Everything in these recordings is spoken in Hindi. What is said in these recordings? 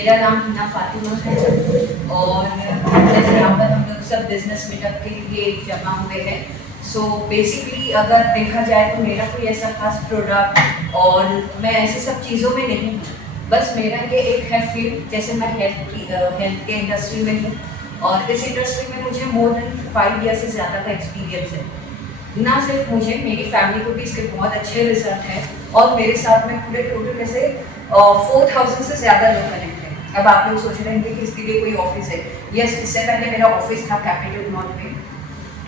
मेरा नाम हिना फातिमा है और जैसे यहाँ पर हम लोग सब बिजनेस मीटअप के लिए जमा हुए हैं। सो बेसिकली अगर देखा जाए तो मेरा कोई ऐसा खास प्रोडक्ट और मैं ऐसे सब चीज़ों में नहीं हूँ। बस मेरा ये एक है फील्ड, जैसे मैं हेल्थ के इंडस्ट्री में हूँ और इस इंडस्ट्री में मुझे मोर देन 5 ईयर से ज़्यादा का एक्सपीरियंस है। ना सिर्फ मुझे, मेरी फैमिली को भी इसके बहुत अच्छे रिजल्ट हैं और मेरे साथ में पूरे टोटल जैसे 4000 से ज़्यादा लोग कनेक्ट हैं। अब आप लोग सोच रहे हैं कि इसके लिए कोई ऑफिस है। यस, इससे पहले मेरा ऑफिस था कैपिटल मॉल में,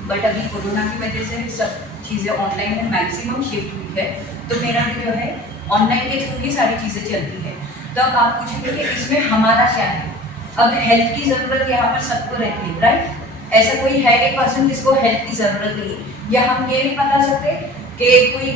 बट अभी कोरोना की वजह से सब चीज़ें ऑनलाइन में मैक्सिमम शिफ्ट हुई है, तो मेरा जो है ऑनलाइन के थ्रू ही सारी चीज़ें चलती है। तो अब आप पूछेंगे कि इसमें हमारा क्या है। अब हेल्थ की ज़रूरत यहाँ पर सबको रहती है, राइट? ऐसा कोई है एक पर्सन जिसको हेल्थ की ज़रूरत नहीं है, या हम ये नहीं बता सकते कि कोई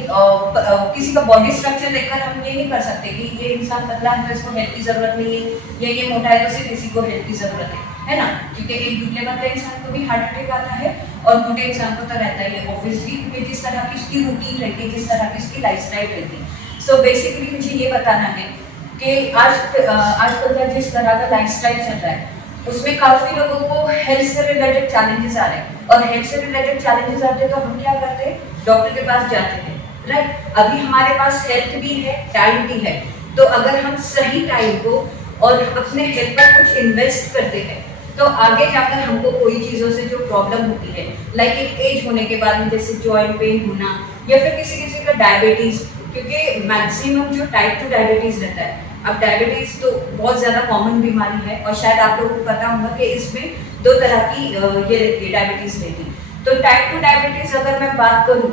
किसी का बॉडी स्ट्रक्चर देखकर हम ये नहीं कर सकते कि ये इंसान पतला है तो इसको हेल्थ की ज़रूरत नहीं है, या ये मोटा है तो सिर्फ इसी को हेल्थ की ज़रूरत है ना? क्योंकि एक दुबले पतले इंसान को भी हार्ट अटैक आता है और मोटे इंसान को तो रहता ही है ऑब्वियसली, क्योंकि जिस तरह की उसकी रूटीन रहती है, जिस तरह की उसकी लाइफस्टाइल रहती है। सो बेसिकली मुझे ये बताना है कि आजकल का जिस तरह का लाइफस्टाइल चल रहा है उसमें काफ़ी लोगों को हेल्थ से रिलेटेड चैलेंजेस आ रहे हैं, और हेल्थ से रिलेटेड चैलेंजेस आते हैं तो हम क्या करते हैं, डॉक्टर के पास जाते हैं, राइट? अभी हमारे पास हेल्थ भी है, टाइम भी है, तो अगर हम सही टाइम को और अपने हेल्थ पर कुछ इन्वेस्ट करते हैं तो आगे जाकर हमको कोई चीज़ों से जो प्रॉब्लम होती है, लाइक एक एज होने के बाद में जैसे जॉइंट पेन होना या फिर किसी किसी का डायबिटीज़, क्योंकि मैक्सिमम जो टाइप 2 डायबिटीज़ रहता है, अब डायबिटीज़ तो बहुत ज़्यादा कॉमन बीमारी है और शायद आप लोगों को पता होगा कि इसमें 2 तरह की ये रहती है, डायबिटीज़ रहती है। तो टाइप 2 डायबिटीज़ अगर मैं बात करूँ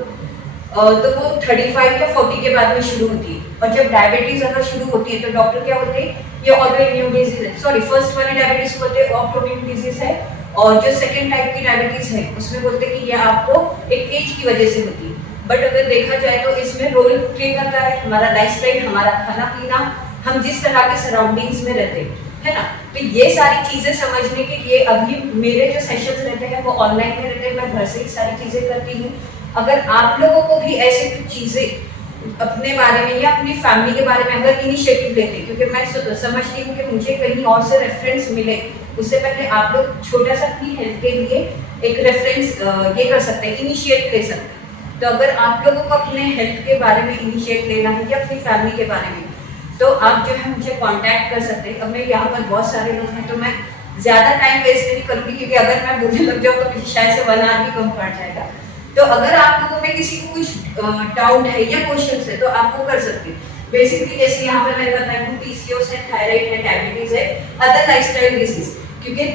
तो वो 35 या 40 के बाद में शुरू होती है, और जब डायबिटीज़ अगर शुरू होती है तो डॉक्टर क्या बोलते हैं, ये ऑटो इम्यून डिजीज है। सॉरी, फर्स्ट वाली डायबिटीज़ बोलते हैं ऑटो इम्यून डिजीज है, और जो सेकेंड टाइप की डायबिटीज़ है उसमें बोलते हैं कि ये आपको एक एज की वजह से होती है। बट अगर देखा जाए तो इसमें रोल प्ले करता है हमारा लाइफस्टाइल, हमारा खाना पीना, हम जिस तरह के सराउंडिंग्स में रहते हैं, है ना? तो ये सारी चीज़ें समझने के लिए अभी मेरे जो सेशंस रहते हैं वो ऑनलाइन में रहते हैं, मैं घर से ही सारी चीज़ें करती हूँ। अगर आप लोगों को भी ऐसे कुछ चीज़ें अपने बारे में या अपनी फैमिली के बारे में अगर इनिशिएटिव लेते, क्योंकि मैं समझती हूँ कि मुझे कहीं और से रेफरेंस मिले उससे पहले आप लोग छोटा सा अपनी हेल्थ के लिए एक रेफरेंस ये कर सकते हैं, इनिशिएट ले सकते हैं। तो अगर आप लोगों को अपने हेल्थ के बारे में इनिशिएट लेना है या अपनी फैमिली के बारे में, तो आप जो है मुझे कांटेक्ट कर सकते हैं। अब मेरे यहाँ पर बहुत सारे लोग हैं तो मैं ज़्यादा टाइम वेस्ट नहीं करूँगी, क्योंकि अगर मैं बोलने लग जाऊँ तो मुझे शायद से 1 आवर भी कम पड़ जाएगा। तो अगर आप लोगों में किसी को कुछ डाउट है या क्वेश्चन है तो आप वो कर सकते हैं। बेसिकली जैसे यहाँ पर मैंने बताया कि पीसीओएस है, थायराइड है, डायबिटीज़ है, अदर लाइफस्टाइल डिजीज, क्योंकि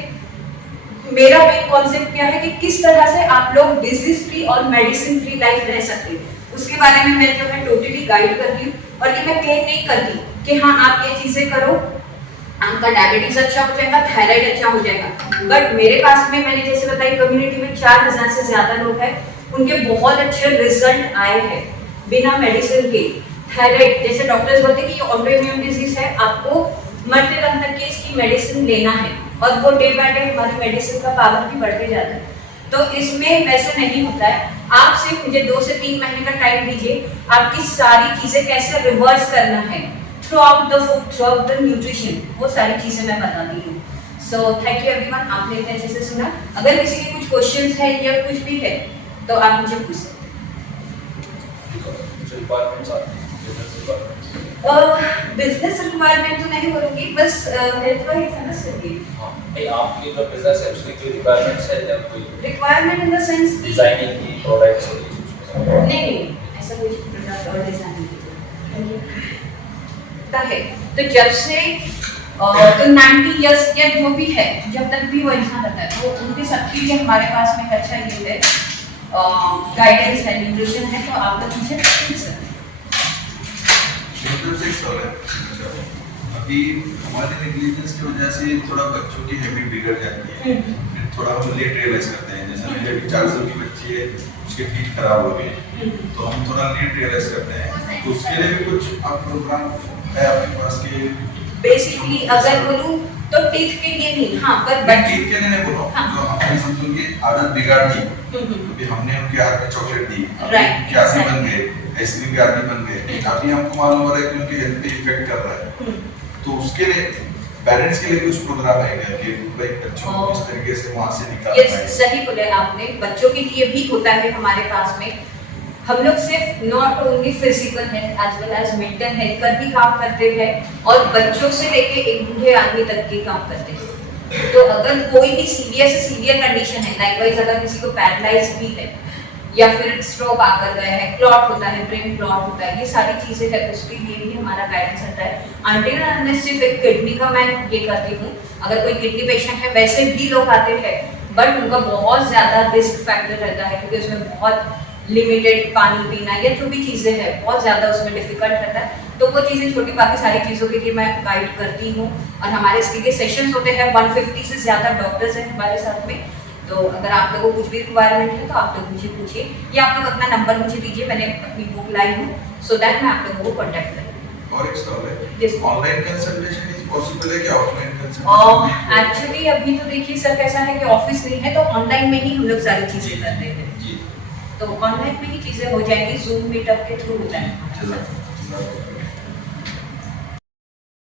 मेरा मेन कॉन्सेप्ट क्या है कि किस तरह से आप लोग डिजीज फ्री और मेडिसिन फ्री लाइफ रह सकते हैं, उसके बारे में मैं जो है टोटली गाइड करती हूँ। और ये मैं क्लेम नहीं करती कि हाँ आप ये चीज़ें करो आपका डायबिटीज अच्छा हो जाएगा, थायराइड अच्छा हो जाएगा, बट मेरे पास में मैंने जैसे बताई कम्युनिटी में 4000 से ज़्यादा लोग हैं, उनके बहुत अच्छे रिजल्ट आए हैं बिना मेडिसिन के। थायराइड जैसे डॉक्टर्स बोलते हैं कि ये ऑटो इम्यून डिजीज है, आपको मरते दम तक की इसकी मेडिसिन लेना है, और वो डे बाय डे हमारी मेडिसिन का पावर भी बढ़ते जाता है। तो इसमें वैसे नहीं होता है, आप सिर्फ मुझे 2 से 3 महीने का टाइम दीजिए, आपकी सारी चीज़ें कैसे रिवर्स करना है through out the food, through out the nutrition, वो सारी चीज़ें मैं बताती हूँ। सो थैंक यू एवरीवन, आपने इतने अच्छे से सुना। अगर किसी के कुछ क्वेश्चंस है या कुछ भी है तो आप मुझे पूछ सकते हैं। बिजनेस रिक्वायरमेंट तो नहीं बोलूँगी, बस हेल्थ का ही समझ सकती है। आपकी जो बिजनेस है उसकी कोई रिक्वायरमेंट्स है या कोई requirement in the sense designing की प्रोडक्ट्स नहीं, ऐसा कुछ प्रोडक्ट और डिजाइनिंग है। तो जब से तो 90 इयर्स या जो भी है, जब तक भी वो इंसान रहता है तो उनके सबके लिए हमारे पास में एक अच्छा ये है गाइडेंस है, न्यूट्रिशन है, तो आप लोग मुझे पूछ सकते हैं। अभी हमारे नेग्लिजेंस की वजह से थोड़ा बच्चों की हैबिट बिगड़ जाती है, थोड़ा हम लेट रियलाइज करते हैं। जैसे मेरी अभी 4 साल की बच्ची है, उसके फीट खराब हो गए, तो हम थोड़ा लेट रियलाइज करते हैं, तो उसके लिए भी कुछ आप प्रोग्राम है आपके पास के? बेसिकली अगर बोलूं तो टीथ के लिए नहीं, हाँ पर टीथ के लिए नहीं बोल रहा हूँ, जो हमारी समझो कि आदत बिगाड़ दी, क्योंकि हमने उनके हाथ में चॉकलेट दी, उनके आदमी बन गए, आइसक्रीम के आदमी बन गए, अभी हमको मालूम हो रहा है कि उनके हेल्थ पे इफेक्ट कर रहा है, तो उसके लिए पेरेंट्स के लिए कुछ प्रोग्राम है क्या कि भाई बच्चों को किस तरीके से वहाँ से निकाल यस, पाए? सही बोले आपने, बच्चों के लिए भी होता है हमारे पास में। हम लोग सिर्फ not only physical health as well as mental health पर भी काम करते हैं और बच्चों से लेके एक बूढ़े आदमी तक के काम करते हैं। तो अगर कोई भी सीवियर से सीवियर कंडीशन है, लाइकवाइज अगर किसी को पैरालाइज भी है या फिर स्ट्रोक आकर गए हैं, क्लॉट होता है, ब्रेन क्लॉट होता है, ये सारी चीजें है, उसके लिए भी हमारा गाइडेंस रहता है। अनटिल अनलेस सिर्फ एक किडनी का मैं ये करती हूँ, अगर कोई किडनी पेशेंट है, वैसे भी लोग आते हैं बट उनका बहुत ज्यादा रिस्क फैक्टर रहता है क्योंकि उसमें बहुत लिमिटेड पानी पीना या जो भी चीज़ें हैं बहुत ज़्यादा उसमें डिफिकल्ट रहता है। तो वो चीज़ें छोटी, बाकी सारी चीज़ों के लिए मैं गाइड करती हूँ और हमारे इसके लिए सेशंस होते हैं। 150 से ज़्यादा डॉक्टर्स हैं हमारे साथ में। तो अगर आप लोगों को कुछ भी रिक्वायरमेंट है तो आप लोग मुझे पूछिए या आप लोग अपना नंबर मुझे दीजिए, मैंने अपनी बुक लाई हूँ सो दैट मैं आप लोगों को कॉन्टैक्ट करूँ। और एक सवाल है, Yes. Online consultation is possible है कि ऑफलाइन कंसल्टेशन? एक्चुअली अभी तो देखिए सर कैसा है कि ऑफिस नहीं है तो ऑनलाइन में ही हम लोग सारी चीज़ें करते हैं। जी, तो ऑनलाइन में ही चीज़ें हो जाएंगी, जूम मीटअप के थ्रू हो जाएंगी। जज़ाकल्लाह।